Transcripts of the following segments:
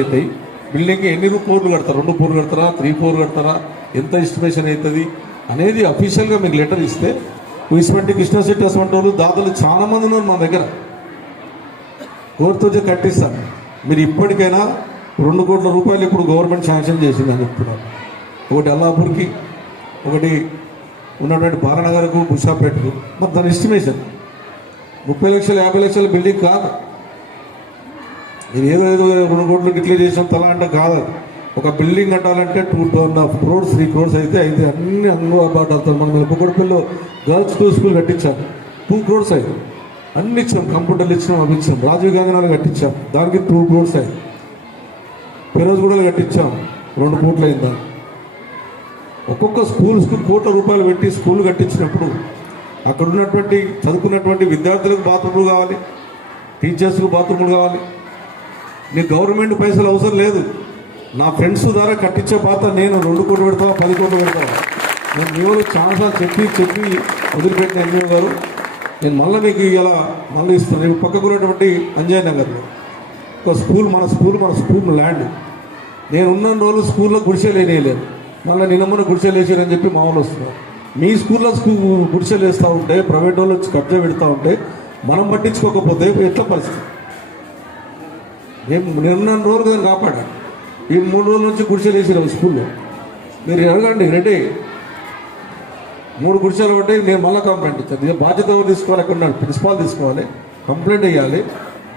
అవుతాయి. బిల్డింగ్కి ఎన్ని ఫ్లోర్లు కడతారా, 2 ఫ్లోర్లు కడతారా, 3 ఫ్లోర్లు కడతారా, ఎంత ఎస్టిమేషన్ అవుతుంది అనేది అఫీషియల్గా మీకు లెటర్ ఇస్తే ఇటువంటి కృష్ణశెట్టి అటువంటి వాళ్ళు దాదాపు చాలా మంది ఉన్నారు మన దగ్గర. కోర్టుతో కట్టిస్తాను. మీరు ఇప్పటికైనా 2 కోట్ల రూపాయలు ఇప్పుడు గవర్నమెంట్ శాంక్షన్ చేసిందని చెప్తున్నారు. ఒకటి అల్లాపూర్కి, ఒకటి ఉన్నటువంటి బాలనగర్కు, బుషాపేటకు. మరి దాని ఎస్టిమేషన్ 30 లక్షలు 50 లక్షల బిల్డింగ్ కాదు. ఇది ఏదో 2 కోట్లు డిక్లేర్ చేసాం తలా అంటే కాదు. ఒక బిల్డింగ్ కట్టాలంటే 2.5 crores 3 crores అయితే అన్ని అందుబాటు అవుతారు. మనం ఎప్పకొడపల్లిలో గర్ల్స్ స్కూల్ కట్టించాం, 2 crores అయ్యి అన్ని ఇచ్చాం. కంప్యూటర్లు ఇచ్చినాం, అవి ఇచ్చాం. రాజీవ్ గాంధీ నగర్ కట్టించాం, దానికి 2 crores అయ్యి. ఫిరోజ్గూడలో కట్టించాం, 2 కోట్లు అయిందా. ఒక్కొక్క స్కూల్స్కి కోట్ల రూపాయలు పెట్టి స్కూల్ కట్టించినప్పుడు అక్కడ ఉన్నటువంటి చదువుకున్నటువంటి విద్యార్థులకు బాత్రూములు కావాలి, టీచర్స్కు బాత్రూములు కావాలి. నీకు గవర్నమెంట్ పైసలు అవసరం లేదు. నా ఫ్రెండ్స్ ద్వారా కట్టించే పాత నేను 2 కోట్లు పెడతా, 10 కోట్లు పెడతాను. నేను మీ వాళ్ళు చాలాసార్లు చెప్పి వదిలిపెట్టిన ఎంఏ గారు. నేను మళ్ళీ మీకు ఇలా మళ్ళీ ఇస్తాను. నేను పక్కకు ఉన్నటువంటి అంజయ్ నగర్లో ఒక స్కూల్, మన స్కూల్ ల్యాండ్. నేను ఉన్న రోజులు స్కూల్లో గుడిసెలు వేయలేదు. మళ్ళీ నిన్నమ్మన గుడిసెలు వేసారని చెప్పి మామూలు వస్తున్నారు. మీ స్కూల్లో గుడిసెలు వేస్తూ ఉంటే, ప్రైవేట్ వాళ్ళు వచ్చి కబ్జా పెడతా ఉంటే మనం పట్టించుకోకపోతే ఎట్లా పరిస్థితి? నిన్న రోజులు కానీ కాపాడా. ఈ 3 రోజుల నుంచి గుడిసెలు వేసారు స్కూల్లో. మీరు అడగండి, రెడ్డి 3 గుడిసెలు పట్టి నేను మళ్ళీ కంప్లైంట్ ఇచ్చాను. ఇది బాధ్యత తీసుకోవాలి. ఎక్కడ ప్రిన్సిపాల్ తీసుకోవాలి, కంప్లైంట్ వేయాలి,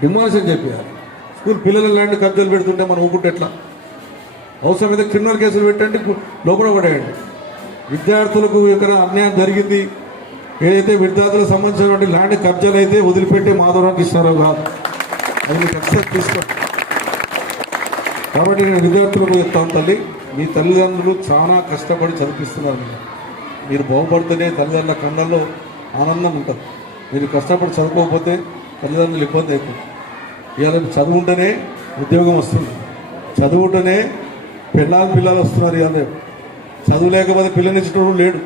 డిమాలిషన్ చెప్పేయాలి. స్కూల్ పిల్లల ల్యాండ్ కబ్జాలు పెడుతుంటే మనం ఊకుంటే ఎట్లా? అవసరం మీద క్రిమినల్ కేసులు పెట్టండి, లోపల పడేయండి. విద్యార్థులకు ఇక్కడ అన్యాయం జరిగింది, ఏదైతే విద్యార్థులకు సంబంధించినటువంటి ల్యాండ్ కబ్జాలు అయితే వదిలిపెట్టి మాధవరావుకి ఇస్తారో కాదు, అది మీకు అక్సెప్ట్ తీసుకోండి. కాబట్టి నేను విద్యార్థులకు చెప్తాను, తల్లి మీ తల్లిదండ్రులు చాలా కష్టపడి చదివిస్తున్నారు. మీరు బాగుపడితేనే తల్లిదండ్రుల కళ్ళల్లో ఆనందం ఉంటుంది. మీరు కష్టపడి చదువుకోకపోతే తల్లిదండ్రులు ఇబ్బంది అయిపోతుంది. ఇవాళ చదువు ఉంటేనే ఉద్యోగం వస్తుంది, చదువు ఉంటేనే పిల్లలు వస్తున్నారు. ఇవాళ చదువు లేకపోతే పిల్లని ఇచ్చేటోడు లేడు,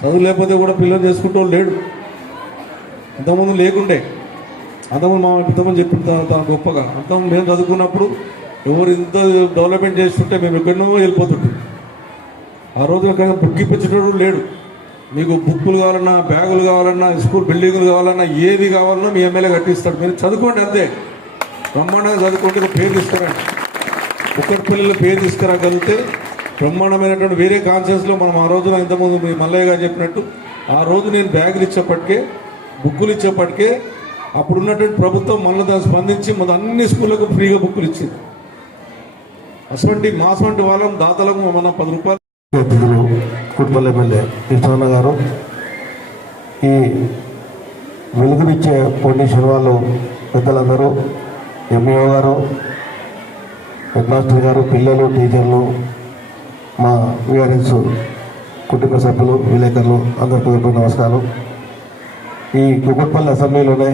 చదువు లేకపోతే కూడా పిల్లలు చేసుకుంటోడు లేడు. ఇంతకుముందు లేకుండే, అంతకుముందు మా ఇంతకుముందు చెప్పిన తన గొప్పగా. అంతకుముందు మేము చదువుకున్నప్పుడు ఎవరు ఇంత డెవలప్మెంట్ చేస్తుంటే మేము ఎక్కడో వెళ్ళిపోతుంటాం. ఆ రోజున బుక్ ఇప్పించేటోడు లేడు. మీకు బుక్కులు కావాలన్నా, బ్యాగులు కావాలన్నా, స్కూల్ బిల్డింగులు కావాలన్నా, ఏది కావాలన్నా మీ ఎమ్మెల్యే కట్టిస్తాడు. మీరు చదువుకోండి, అంతే. బ్రహ్మాండంగా చదువుకుంటే పేరు తీసుకురండి. ఒక్కటి పిల్లలు పేరు తీసుకురాగలిగితే బ్రహ్మాండమైనటువంటి వేరే కాన్షియస్లో మనం ఆ రోజున ఇంతకుముందు మీ మల్లయ్య గారు చెప్పినట్టు ఆ రోజు నేను బ్యాగులు ఇచ్చేప్పటికే, బుక్కులు ఇచ్చేప్పటికే అప్పుడు ఉన్నటువంటి ప్రభుత్వం మళ్ళీ దాన్ని స్పందించి మన అన్ని స్కూళ్ళకు ఫ్రీగా బుక్కులు ఇచ్చింది. అటువంటి మాసంటి వాళ్ళం దాతలకు మన 10 రూపాయలు. కుట్పల్లి ఎమ్మెల్యే కృష్ణన్న గారు, ఈ వెలుగునిచ్చే ఫౌండేషన్ వాళ్ళు పెద్దలందరూ, ఎంఈఓ గారు, హెడ్ మాస్టర్ గారు, పిల్లలు, టీచర్లు, మా విఆర్ఎస్ కుటుంబ సభ్యులు, విలేకరులు అందరికీ నమస్కారం. ఈ కుకట్పల్లి అసెంబ్లీలోనే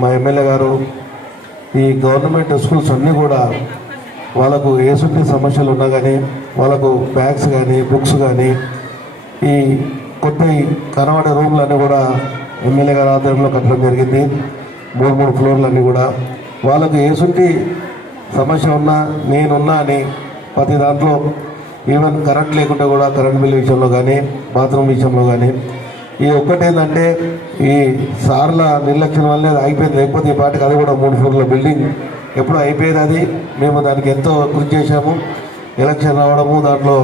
మా ఎమ్మెల్యే గారు ఈ గవర్నమెంట్ స్కూల్స్ అన్నీ కూడా వాళ్ళకు ఏసుంటి సమస్యలు ఉన్నా కానీ, వాళ్ళకు బ్యాగ్స్ కానీ, బుక్స్ కానీ, ఈ కొత్త కనబడే రూమ్లన్నీ కూడా ఎమ్మెల్యే గారి ఆధ్వర్యంలో కట్టడం జరిగింది. 3 ఫ్లోర్లన్నీ కూడా వాళ్ళకు ఏసుంటి సమస్య ఉన్నా, నేనున్నా అని ప్రతి దాంట్లో, ఈవెన్ కరెంట్ లేకుంటే కూడా కరెంట్ బిల్ విషయంలో కానీ, బాత్రూమ్ విషయంలో కానీ. ఈ ఒక్కటేంటంటే ఈ సార్ల నిర్లక్ష్యం వల్లే అది అయిపోయింది. లేకపోతే ఈ పాటికి అది కూడా 3 ఫ్లోర్ల బిల్డింగ్ ఎప్పుడు అయిపోయేది. అది మేము దానికి ఎంతో కృషి చేశాము. ఎలక్షన్ రావడము, దాంట్లో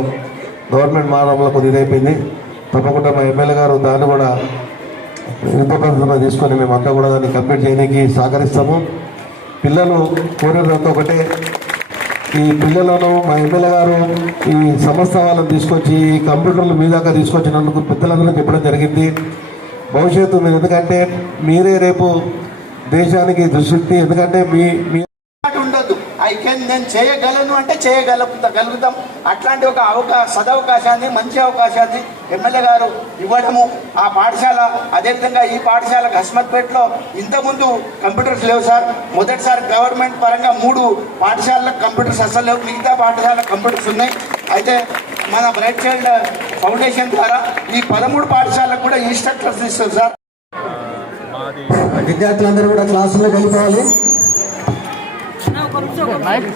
గవర్నమెంట్ మారడంలో కొద్దిగా అయిపోయింది. తప్పకుండా మా ఎమ్మెల్యే గారు దాన్ని కూడా ఇంపార్టెన్స్ తీసుకొని మేమంతా కూడా దాన్ని కంప్లీట్ చేయడానికి సహకరిస్తాము. పిల్లలు కోరేదంతా ఒకటే, ఈ పిల్లలను మా ఎమ్మెల్యే గారు ఈ సంస్థ వాళ్ళని తీసుకొచ్చి ఈ కంప్యూటర్లు మీ దాకా తీసుకొచ్చినందుకు పెద్దలందరూ చెప్పడం జరిగింది. భవిష్యత్తు మీరు, ఎందుకంటే మీరే రేపు దేశానికి దృష్టి, ఎందుకంటే మీ ఉండదు. నేను చేయగలను అంటే చేయగలుగుతాం. అట్లాంటి ఒక సదవకాశాన్ని, మంచి అవకాశాన్ని ఎమ్మెల్యే గారు ఇవ్వడము, ఆ పాఠశాల, అదేవిధంగా ఈ పాఠశాల హస్మత్పేటలో ఇంతకుముందు కంప్యూటర్స్ లేవు సార్. మొదటిసారి గవర్నమెంట్ పరంగా 3 పాఠశాలకు కంప్యూటర్స్ అసలు లేవు, మిగతా పాఠశాల కంప్యూటర్స్ ఉన్నాయి. అయితే మన బ్రైట్ చైల్డ్ ఫౌండేషన్ ద్వారా ఈ 13 పాఠశాలకు కూడా ఈ స్ట్రక్చర్స్ ఇస్తారు సార్. విద్యార్థులందరూ కూడా క్లాసులో వెళ్ళిపోవాలి. మైక్